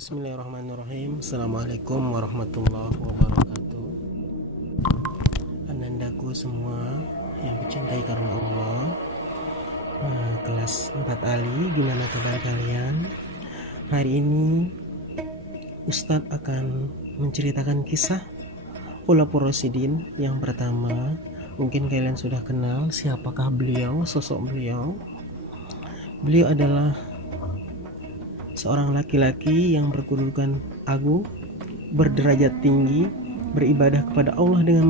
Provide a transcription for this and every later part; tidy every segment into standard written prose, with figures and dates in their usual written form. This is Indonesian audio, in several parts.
Bismillahirrahmanirrahim. Assalamualaikum warahmatullahi wabarakatuh. Anandaku semua yang dicintai karena Allah, kelas 4 Ali, gimana kabar kalian? Hari ini Ustadz akan menceritakan kisah Khulafaur Rasyidin. Yang pertama, mungkin kalian sudah kenal siapakah beliau, sosok beliau. Beliau adalah seorang laki-laki yang berkedudukan agung, berderajat tinggi, beribadah kepada Allah dengan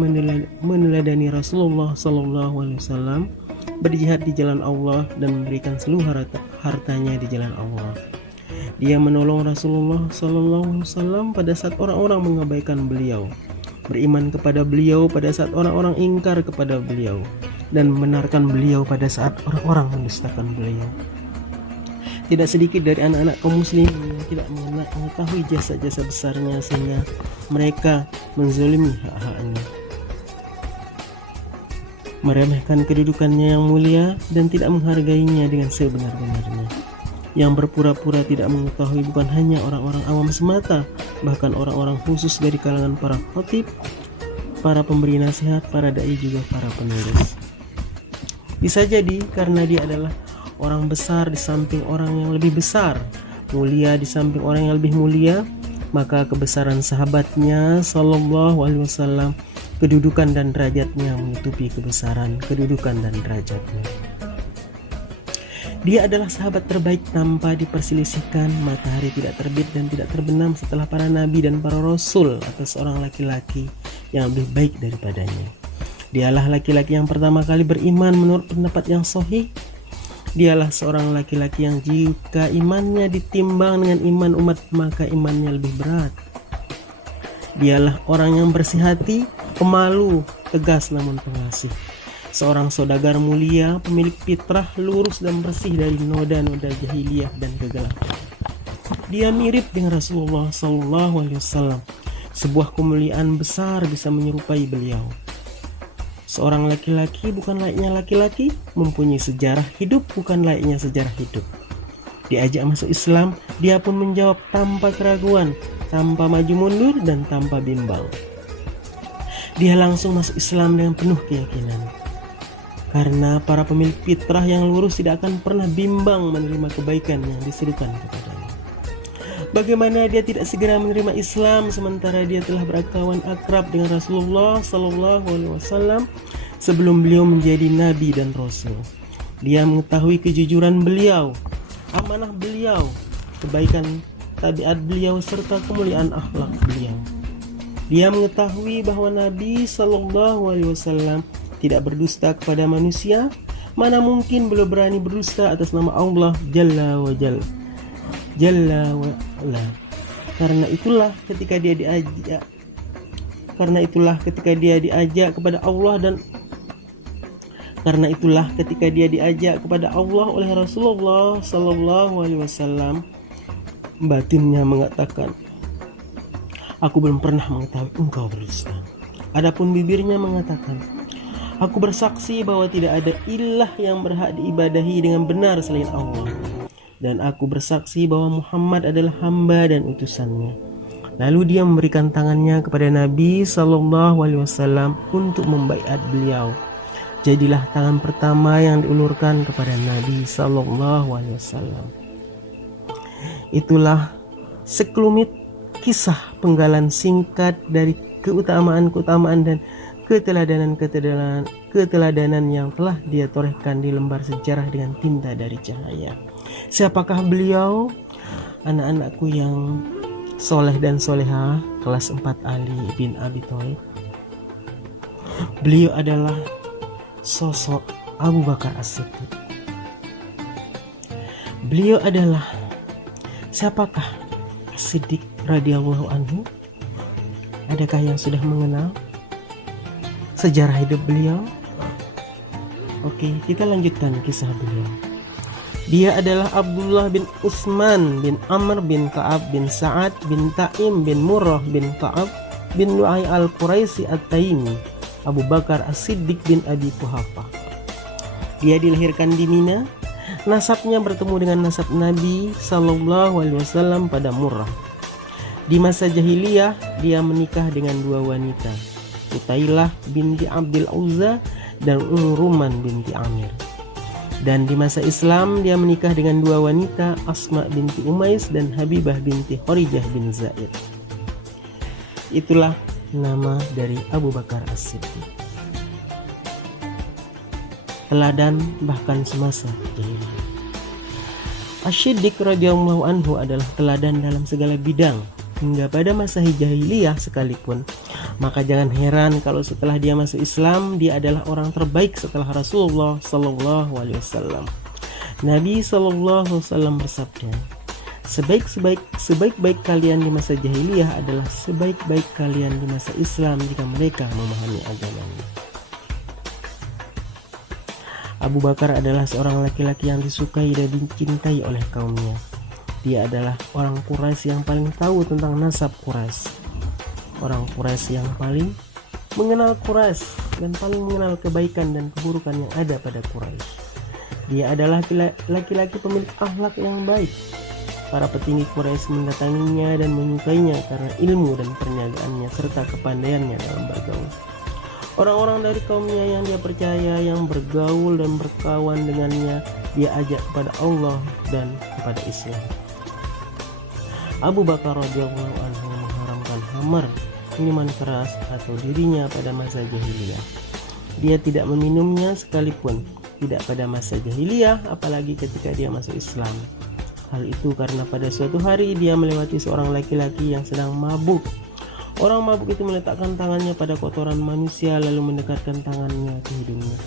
meneladani Rasulullah SAW, berjihad di jalan Allah dan memberikan seluruh hartanya di jalan Allah. Dia menolong Rasulullah SAW pada saat orang-orang mengabaikan beliau, beriman kepada beliau pada saat orang-orang ingkar kepada beliau, dan membenarkan beliau pada saat orang-orang mendustakan beliau. Tidak sedikit dari anak-anak kaum muslimin yang tidak mengetahui jasa-jasa besarnya sehingga mereka menzalimi hak-haknya, meremehkan kedudukannya yang mulia dan tidak menghargainya dengan sebenar-benarnya. Yang berpura-pura tidak mengetahui bukan hanya orang-orang awam semata, bahkan orang-orang khusus dari kalangan para khatib, para pemberi nasihat, para dai, juga para penulis. Bisa jadi karena dia adalah orang besar di samping orang yang lebih besar, mulia di samping orang yang lebih mulia, maka kebesaran sahabatnya Sallallahu Alaihi Wasallam, kedudukan dan derajatnya menutupi kebesaran kedudukan dan derajatnya. Dia adalah sahabat terbaik tanpa diperselisihkan. Matahari tidak terbit dan tidak terbenam setelah para nabi dan para rasul atas seorang laki-laki yang lebih baik daripadanya. Dialah laki-laki yang pertama kali beriman menurut pendapat yang sahih. Dialah seorang laki-laki yang jika imannya ditimbang dengan iman umat maka imannya lebih berat. Dialah orang yang bersih hati, pemalu, tegas namun pengasih. Seorang saudagar mulia, pemilik fitrah lurus dan bersih dari noda-noda jahiliyah dan kegelapan. Dia mirip dengan Rasulullah SAW. Sebuah kemuliaan besar bisa menyerupai beliau. Seorang laki-laki bukan layaknya laki-laki, mempunyai sejarah hidup bukan layaknya sejarah hidup. Diajak masuk Islam, dia pun menjawab tanpa keraguan, tanpa maju mundur dan tanpa bimbang. Dia langsung masuk Islam dengan penuh keyakinan. Karena para pemilik fitrah yang lurus tidak akan pernah bimbang menerima kebaikan yang diserukan kepadanya. Bagaimana dia tidak segera menerima Islam sementara dia telah berkawan akrab dengan Rasulullah SAW sebelum beliau menjadi nabi dan rasul. Dia mengetahui kejujuran beliau, amanah beliau, kebaikan tabiat beliau serta kemuliaan akhlak beliau. Dia mengetahui bahwa Nabi SAW tidak berdusta kepada manusia. Mana mungkin beliau berani berdusta atas nama Allah Jalla wa Ala. Karena itulah ketika dia diajak kepada Allah oleh Rasulullah SAW, batinnya mengatakan, "Aku belum pernah mengetahui engkau berdusta." Adapun bibirnya mengatakan, "Aku bersaksi bahwa tidak ada ilah yang berhak diibadahi dengan benar selain Allah. Dan aku bersaksi bahwa Muhammad adalah hamba dan utusannya." Lalu dia memberikan tangannya kepada Nabi SAW untuk membaiat beliau. Jadilah tangan pertama yang diulurkan kepada Nabi SAW. Itulah sekelumit kisah penggalan singkat dari keutamaan dan keteladanan yang telah dia torehkan di lembar sejarah dengan tinta dari cahaya. Siapakah beliau? Anak-anakku yang soleh dan soleha, kelas 4 Ali bin Abi Thalib. Beliau adalah sosok Abu Bakar As-Siddiq. Beliau adalah siapakah As-Siddiq radhiyallahu anhu? Adakah yang sudah mengenal sejarah hidup beliau? Oke, kita lanjutkan kisah beliau. Dia adalah Abdullah bin Utsman bin Amr bin Ka'ab bin Sa'ad bin Ta'im bin Murrah bin Ka'ab bin Lu'ay al-Quraisy at-Taimi, Abu Bakar As-Siddiq bin Abi Quhafah. Dia dilahirkan di Mina. Nasabnya bertemu dengan nasab Nabi SAW pada Murrah. Di masa jahiliyah dia menikah dengan dua wanita, Utailah binti Abdul Uzza dan Ruman binti Amir. Dan di masa Islam dia menikah dengan dua wanita, Asma binti Umais dan Habibah binti Khorijah bin Zaid. Itulah nama dari Abu Bakar As-Siddiq. Teladan bahkan semasa jahiliyah. As-Siddiq radhiyallahu anhu adalah teladan dalam segala bidang hingga pada masa jahiliyah sekalipun. Maka jangan heran kalau setelah dia masuk Islam, dia adalah orang terbaik setelah Rasulullah Sallallahu Alaihi Wasallam. Nabi Sallallahu Alaihi Wasallam bersabda, sebaik-baik kalian di masa jahiliyah adalah sebaik-baik kalian di masa Islam jika mereka memahami agamanya. Abu Bakar adalah seorang laki-laki yang disukai dan dicintai oleh kaumnya. Dia adalah orang Quraisy yang paling tahu tentang nasab Quraisy. Orang Quraisy yang paling mengenal Quraisy dan paling mengenal kebaikan dan keburukan yang ada pada Quraisy. Dia adalah laki-laki pemilik akhlak yang baik. Para petinggi Quraisy mendatanginya dan menyukainya karena ilmu dan pernyagaannya serta kepandaiannya dalam bergaul. Orang-orang dari kaumnya yang dia percaya, yang bergaul dan berkawan dengannya, dia ajak kepada Allah dan kepada Islam. Abu Bakar radhiyallahu anhu mengharamkan khamar, minuman keras atau dirinya pada masa jahiliyah. Dia tidak meminumnya sekalipun, tidak pada masa jahiliyah apalagi ketika dia masuk Islam. Hal itu karena pada suatu hari dia melewati seorang laki-laki yang sedang mabuk. Orang mabuk itu meletakkan tangannya pada kotoran manusia lalu mendekatkan tangannya ke hidungnya.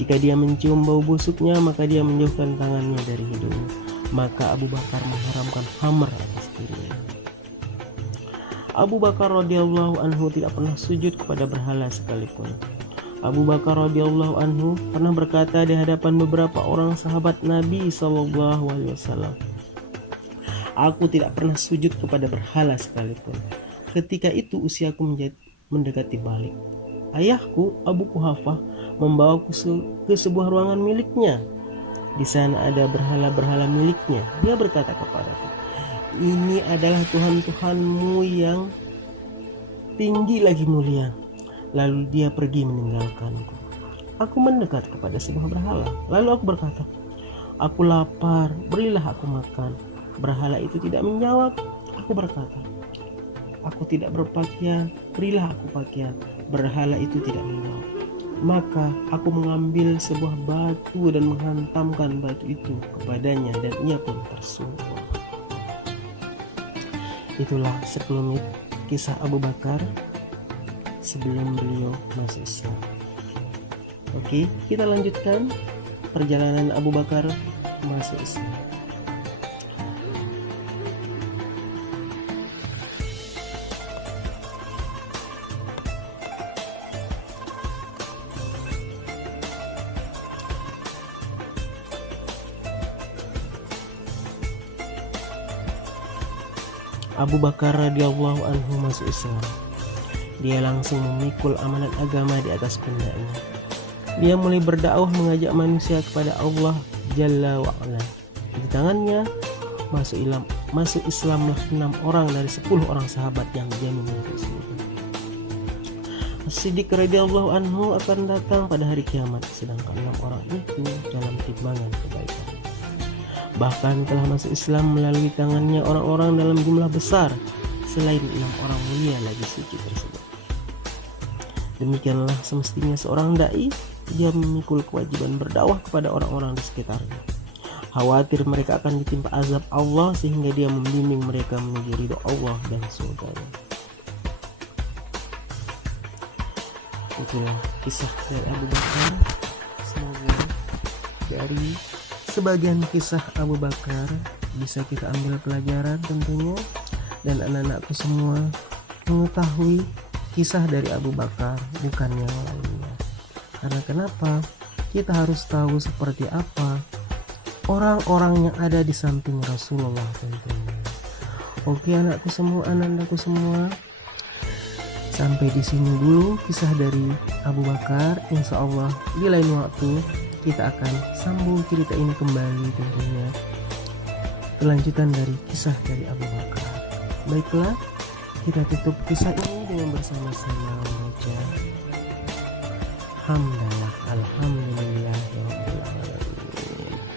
Jika dia mencium bau busuknya, maka dia menjauhkan tangannya dari hidungnya. Maka Abu Bakar mengharamkan khamr atas dirinya. Abu Bakar radhiyallahu anhu tidak pernah sujud kepada berhala sekalipun. Abu Bakar radhiyallahu anhu pernah berkata di hadapan beberapa orang sahabat Nabi sallallahu alaihi wasallam, "Aku tidak pernah sujud kepada berhala sekalipun. Ketika itu usiaku mendekati balik. Ayahku Abu Quhafah membawaku ke sebuah ruangan miliknya. Di sana ada berhala-berhala miliknya. Dia berkata kepadaku, 'Ini adalah Tuhan-Tuhanmu yang tinggi lagi mulia.' Lalu dia pergi meninggalkanku. Aku mendekat kepada sebuah berhala. Lalu aku berkata, 'Aku lapar, berilah aku makan.' Berhala itu tidak menjawab. Aku berkata, 'Aku tidak berpakaian, berilah aku pakaian.' Berhala itu tidak menjawab. Maka aku mengambil sebuah batu dan menghantamkan batu itu kepadanya dan ia pun tersungkur." Itulah sekelumit kisah Abu Bakar sebelum beliau masuk Islam. Oke, kita lanjutkan perjalanan Abu Bakar masuk Islam. Abu Bakar radhiyallahu anhu masuk Islam. Dia langsung memikul amanat agama di atas pundaknya. Dia mulai berdakwah mengajak manusia kepada Allah Jalla wa'ala. Di tangannya masuk Islamlah 6 orang dari 10 orang sahabat yang dijamin masuk surga. As-Siddiq radhiyallahu anhu akan datang pada hari kiamat, sedangkan 6 orang itu dalam timbangan kebaikan. Bahkan telah masuk Islam melalui tangannya orang-orang dalam jumlah besar selain 6 orang mulia lagi suci tersebut. Demikianlah semestinya seorang dai, dia memikul kewajiban berdakwah kepada orang-orang di sekitarnya. Khawatir mereka akan ditimpa azab Allah sehingga dia membimbing mereka menuju ridho Allah dan surganya. Itulah kisah dari Abu Bakar. Semoga dari sebagian kisah Abu Bakar bisa kita ambil pelajaran tentunya, dan anak-anakku semua mengetahui kisah dari Abu Bakar bukan yang lainnya. Karena kenapa? Kita harus tahu seperti apa orang-orang yang ada di samping Rasulullah tentunya. Oke anakku semua, anak-anakku semua, sampai di sini dulu kisah dari Abu Bakar. Insya Allah di lain waktu kita akan sambung cerita ini kembali tentunya. Kelanjutan dari kisah dari Abu Bakar. Baiklah, kita tutup kisah ini dengan bersama-sama membaca hamdalah.